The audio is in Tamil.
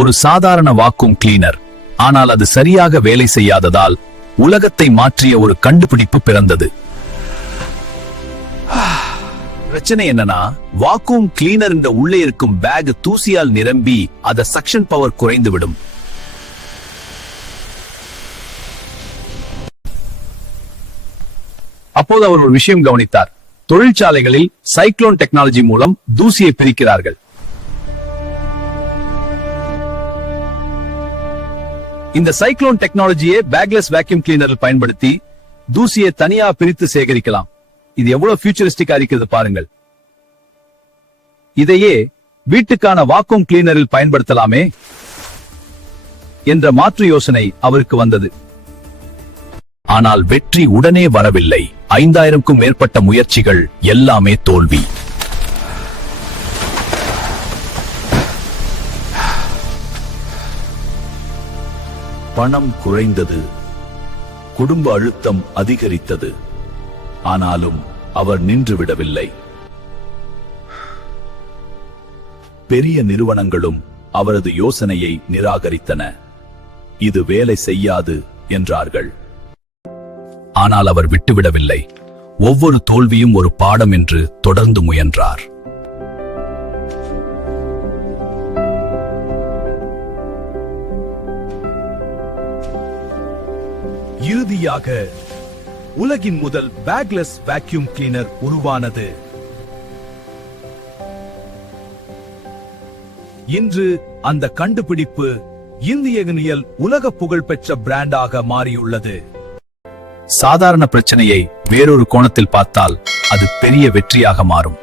ஒரு சாதாரண வாக்யூம் கிளீனர். ஆனால் அது சரியாக வேலை செய்யாததால் உலகத்தை மாற்றிய ஒரு கண்டுபிடிப்பு பிறந்தது. பிரச்சனை என்னன்னா, வாக்யூம் கிளீனர் இந்த உள்ளே இருக்கும் பேக் தூசியால் நிரம்பி அத சக்ஷன் பவர் குறைந்து விடும். அப்போது அவர் ஒரு விஷயம் கவனித்தார். தொழிற்சாலைகளில் சைக்ளோன் டெக்னாலஜி மூலம் தூசியை பிரிக்கிறார்கள். இந்த சைக்ளோன் டெக்னாலஜியை பேக்லெஸ் வேக்யூம் கிளீனரில் பயன்படுத்தி தூசியை தனியா பிரித்து சேகரிக்கலாம். இது எவ்வளவு ஃபியூச்சரிஸ்டிக்கா இருக்கிறது பாருங்கள். இதையே வீட்டுக்கான வாக்யூம் கிளீனரில் பயன்படுத்தலாமே என்ற மாற்று யோசனை அவருக்கு வந்தது. ஆனால் வெற்றி உடனே வரவில்லை. 5000க்கும் மேற்பட்ட முயற்சிகள், எல்லாமே தோல்வி. பணம் குறைந்தது, குடும்ப அழுத்தம் அதிகரித்தது. ஆனாலும் அவர் நின்றுவிடவில்லை. பெரிய நிறுவனங்களும் அவரது யோசனையை நிராகரித்தன. இது வேலை செய்யாது என்றார்கள். ஆனால் அவர் விட்டுவிடவில்லை. ஒவ்வொரு தோல்வியும் ஒரு பாடம் என்று தொடர்ந்து முயன்றார். இறுதியாக உலகின் முதல் பேக்லெஸ் வேக்யூம் கிளீனர் உருவானது. இன்று அந்த கண்டுபிடிப்பு இந்தியனியல் உலக புகழ்பெற்ற பிராண்டாக மாறியுள்ளது. சாதாரண பிரச்சனையை வேறொரு கோணத்தில் பார்த்தால் அது பெரிய வெற்றியாக மாறும்.